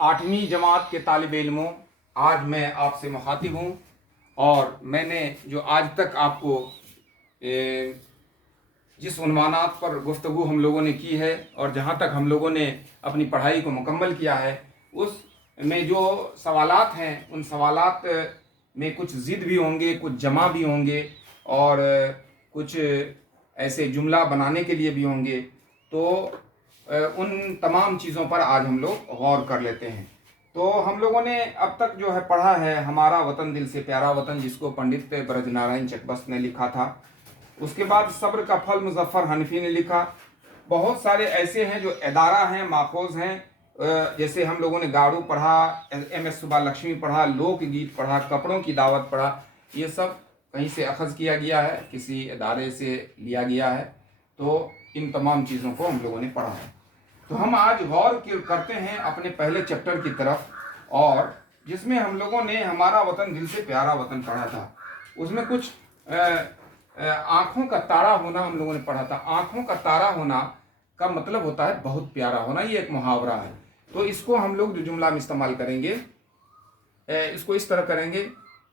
8वीं जमात के तालिब इल्मों, आज मैं आपसे मुखातिब हूँ और मैंने जो आज तक आपको जिस उन्वानात पर गुफ्तगू हम लोगों ने की है और जहाँ तक हम लोगों ने अपनी पढ़ाई को मुकम्मल किया है, उस में जो सवालात हैं उन सवालात में कुछ ज़िद भी होंगे, कुछ जमा भी होंगे और कुछ ऐसे जुमला बनाने के लिए भी होंगे। तो उन तमाम चीज़ों पर आज हम लोग गौर कर लेते हैं। तो हम लोगों ने अब तक जो है पढ़ा है हमारा वतन दिल से प्यारा वतन, जिसको पंडित ब्रजनारायण चकबस्त ने लिखा था। उसके बाद सब्र का फल मुजफ्फर हनफी ने लिखा। बहुत सारे ऐसे हैं जो इदारा हैं, माखोज हैं, जैसे हम लोगों ने गाड़ू पढ़ा, MS सुबा लक्ष्मी पढ़ा, लोकगीत पढ़ा, कपड़ों की दावत पढ़ा। ये सब कहीं से अखज़ किया गया है, किसी इदारे से लिया गया है। तो इन तमाम चीज़ों को हम लोगों ने पढ़ा है। तो हम आज गौर करते हैं अपने पहले चैप्टर की तरफ, और जिसमें हम लोगों ने हमारा वतन दिल से प्यारा वतन पढ़ा था। उसमें कुछ आँखों का तारा होना हम लोगों ने पढ़ा था। आँखों का तारा होना का मतलब होता है बहुत प्यारा होना, ये एक मुहावरा है। तो इसको हम लोग जो जुमला में इस्तेमाल करेंगे, इसको इस तरह करेंगे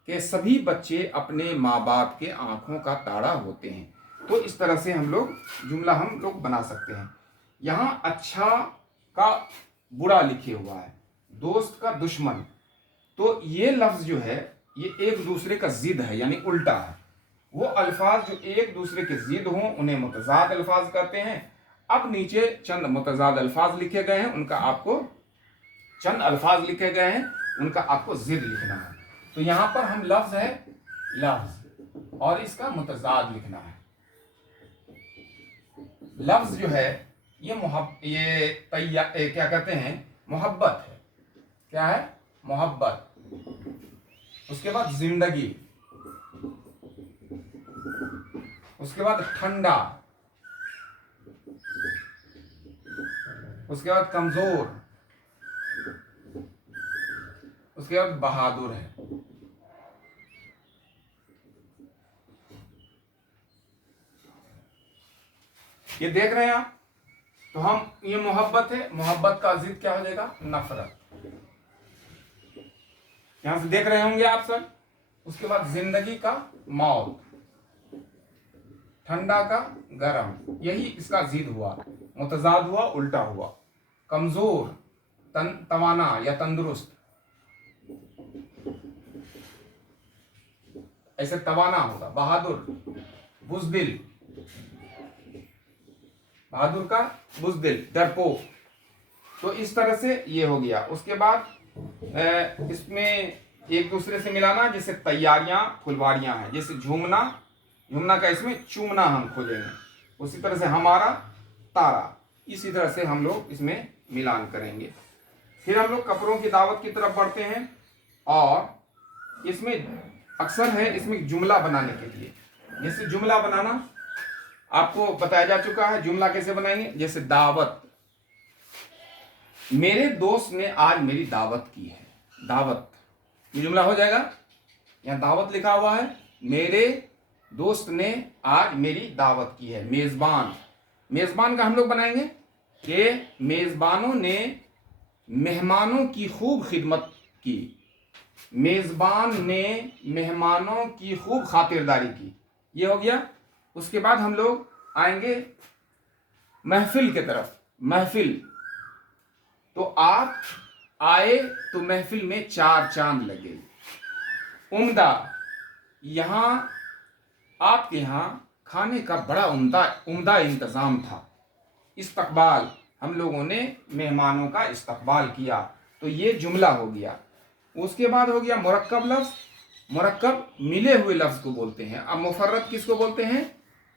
कि सभी बच्चे अपने माँ बाप के आँखों का तारा होते हैं। तो इस तरह से हम लोग बना सकते हैं। यहाँ अच्छा का बुरा लिखे हुआ है, दोस्त का दुश्मन। तो ये लफ्ज़ जो है ये एक दूसरे का ज़िद है, यानी उल्टा है। वो अल्फाज जो एक दूसरे के ज़िद हों उन्हें मुतज़ाद अल्फाज कहते हैं। अब नीचे चंद मुतज़ाद अल्फाज लिखे गए हैं, उनका आपको चंद अल्फाज लिखे गए हैं, उनका आपको ज़िद लिखना है। तो यहाँ पर हम लफ्ज़ है लफ्ज़ और इसका मुतज़ाद लिखना है। लफ्ज़ जो है ये क्या कहते हैं, मोहब्बत है। क्या है? मोहब्बत। उसके बाद जिंदगी, उसके बाद ठंडा, उसके बाद कमजोर, उसके बाद बहादुर है। ये देख रहे हैं आप? तो हम ये मोहब्बत है, मोहब्बत का जिद क्या हो जाएगा? नफरत। यहां से देख रहे होंगे आप सब। उसके बाद जिंदगी का मौत, ठंडा का गरम, यही इसका जिद हुआ, मुतजाद हुआ, उल्टा हुआ। कमजोर, तवाना या तंदुरुस्त, ऐसे तवाना होगा। बहादुर, बुज़दिल, बहादुर का बुज़दिल, डरपोक। तो इस तरह से ये हो गया। उसके बाद इसमें एक दूसरे से मिलाना, जैसे तैयारियां, फुलवारियां हैं। जैसे झूमना, झूमना का इसमें चूमना हम खोलेंगे। उसी तरह से हमारा तारा, इसी तरह से हम लोग इसमें मिलान करेंगे। फिर हम लोग कपड़ों की दावत की तरफ बढ़ते हैं, और इसमें अक्सर है इसमें जुमला बनाने के लिए। जैसे जुमला बनाना आपको बताया जा चुका है, जुमला कैसे बनाएंगे। जैसे दावत, मेरे दोस्त ने आज मेरी दावत की है। दावत ये जुमला हो जाएगा। यहाँ दावत लिखा हुआ है, मेरे दोस्त ने आज मेरी दावत की है। मेजबान, मेजबान का हम लोग बनाएंगे कि मेजबानों ने मेहमानों की खूब खिदमत की। मेजबान ने मेहमानों की खूब खातिरदारी की। ये हो गया। उसके बाद हम लोग आएंगे महफिल के तरफ। महफिल, तो आप आए तो महफिल में 4 चांद लगे। उम्दा, यहाँ आपके यहाँ खाने का बड़ा उम्दा इंतज़ाम था। इस्तकबाल, हम लोगों ने मेहमानों का इस्तकबाल किया। तो ये जुमला हो गया। उसके बाद हो गया मुरक्कब लफ्ज़। मुरक्कब मिले हुए लफ्ज़ को बोलते हैं। अब मुफर्रद किसको बोलते हैं?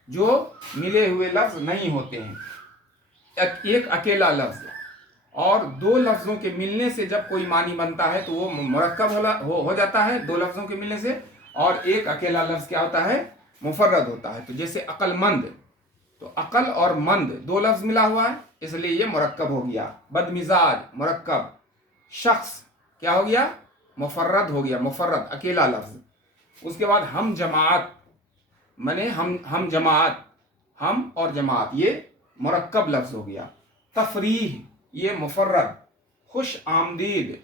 जो मिले हुए लफ्ज़ नहीं होते हैं। एक अकेला लफ्ज़ और 2 लफ्ज़ों के मिलने से जब कोई मानी बनता है तो वो मुरक्कब हो जाता है 2 लफ्ज़ों के मिलने से। और एक अकेला लफ्ज़ क्या होता है? मुफर्रद होता है। तो जैसे अक्लमंद, तो अकल और मंद 2 लफ्ज़ मिला हुआ है, इसलिए ये मुरक्कब हो गया। बदमिजाज, मुरक्कब। शख्स क्या हो गया? मुफर्रद हो गया, मुफर्रद अकेला लफ्ज़। उसके बाद हम जमात, माने हम जमात, हम और जमात, ये मुरक्कब लफ्ज़ हो गया। तफरीह, ये मुफर्रद। खुश आमदीद,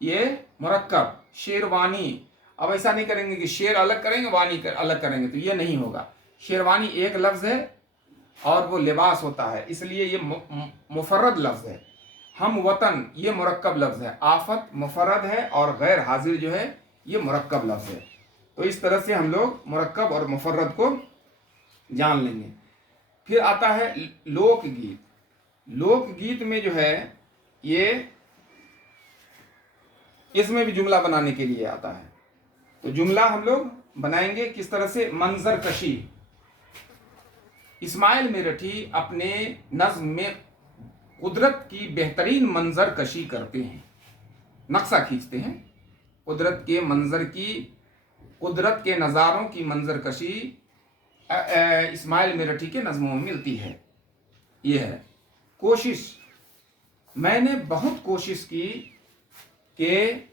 ये मुरक्कब। शेरवानी, अब ऐसा नहीं करेंगे कि शेर अलग करेंगे वानी अलग करेंगे, तो ये नहीं होगा। शेरवानी एक लफ्ज़ है और वो लिबास होता है, इसलिए ये मुफर्रद लफ्ज़ है। हम वतन, ये मुरक्कब लफ्ज़ है। आफत मुफर्रद है और गैर हाजिर जो है ये मुरक्कब लफ्ज़ है। तो इस तरह से हम लोग मुरक्कब और मुफर्रद को जान लेंगे। फिर आता है लोकगीत। लोकगीत में जो है ये, इसमें भी जुमला बनाने के लिए आता है। तो जुमला हम लोग बनाएंगे किस तरह से? मंजर कशी। इस्माइल मेरठी अपने नज्म में कुदरत की बेहतरीन मंजर कशी करते हैं, नक्शा खींचते हैं। कुदरत के मंजर की, कुदरत के नज़ारों की मंजर कशी इस्माइल मेरठी के नज़मों में मिलती है। ये है कोशिश। मैंने बहुत कोशिश की कि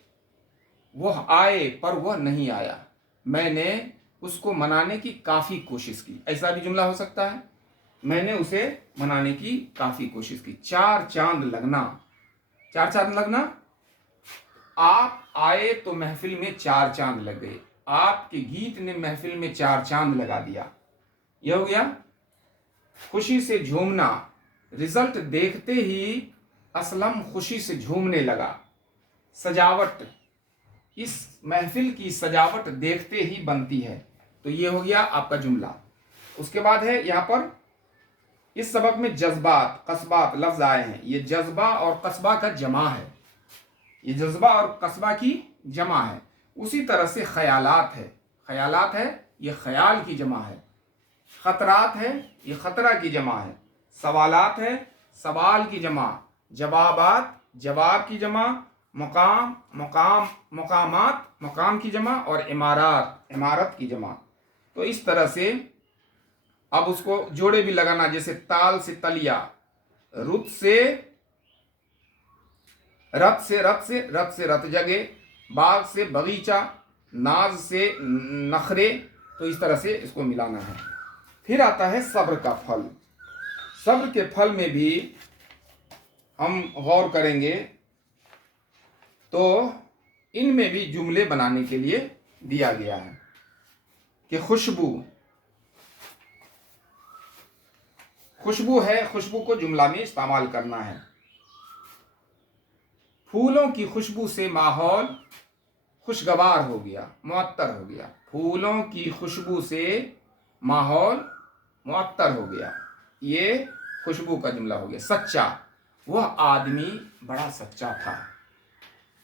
वह आए पर वह नहीं आया, मैंने उसको मनाने की काफ़ी कोशिश की। ऐसा भी जुमला हो सकता है, मैंने उसे मनाने की काफ़ी कोशिश की। चार चांद लगना, चार चांद लगना, आप आए तो महफिल में चार चांद लग गए, आपके गीत ने महफिल में चार चांद लगा दिया। यह हो गया। खुशी से झूमना, रिजल्ट देखते ही असलम खुशी से झूमने लगा। सजावट, इस महफिल की सजावट देखते ही बनती है। तो ये हो गया आपका जुमला। उसके बाद है यहाँ पर, इस सबक में जज्बात कस्बात लफ्ज आए हैं। ये जज्बा और कस्बा का जमा है, ये जज्बा और कस्बा की जमा है। उसी तरह से ख्यालात है, ख्यालात है ये ख्याल की जमा है। खतरात है ये खतरा की जमा है। सवालात है सवाल की जमा। जवाबात जवाब की जमा। मकाम मकामात मकाम की जमा। और इमारत इमारत की जमा। तो इस तरह से अब उसको जोड़े भी लगाना, जैसे ताल से तलिया, रुत से रत से रत जगे, बाग से बगीचा, नाज से नखरे। तो इस तरह से इसको मिलाना है। फिर आता है सब्र का फल। सब्र के फल में भी हम गौर करेंगे तो इनमें भी जुमले बनाने के लिए दिया गया है कि खुशबू, खुशबू है, खुशबू को जुमला में इस्तेमाल करना है। फूलों की खुशबू से माहौल खुशगवार हो गया, मुअत्तर हो गया। फूलों की खुशबू से माहौल मुअत्तर हो गया, ये खुशबू का जुमला हो गया। सच्चा, वह आदमी बड़ा सच्चा था,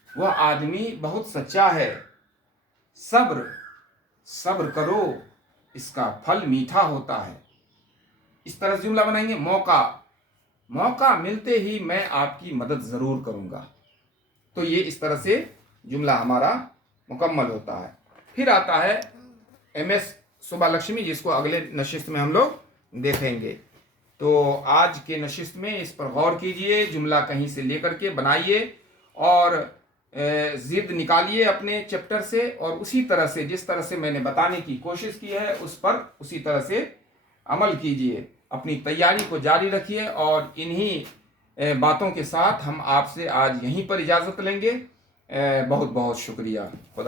वह आदमी बहुत सच्चा है। सब्र, सब्र करो, इसका फल मीठा होता है। इस तरह से जुमला बनाएंगे। मौका, मौका मिलते ही मैं आपकी मदद ज़रूर करूँगा। तो ये इस तरह से जुमला हमारा मुकम्मल होता है। फिर आता है एमएस सुब्बालक्ष्मी, जिसको अगले नशिस्त में हम लोग देखेंगे। तो आज के नशिस्त में इस पर गौर कीजिए, जुमला कहीं से लेकर के बनाइए और ज़िद निकालिए अपने चैप्टर से, और उसी तरह से जिस तरह से मैंने बताने की कोशिश की है उस पर उसी तरह से अमल कीजिए। अपनी तैयारी को जारी रखिए और इन्हीं बातों के साथ हम आपसे आज यहीं पर इजाज़त लेंगे। बहुत बहुत शुक्रिया। खुदा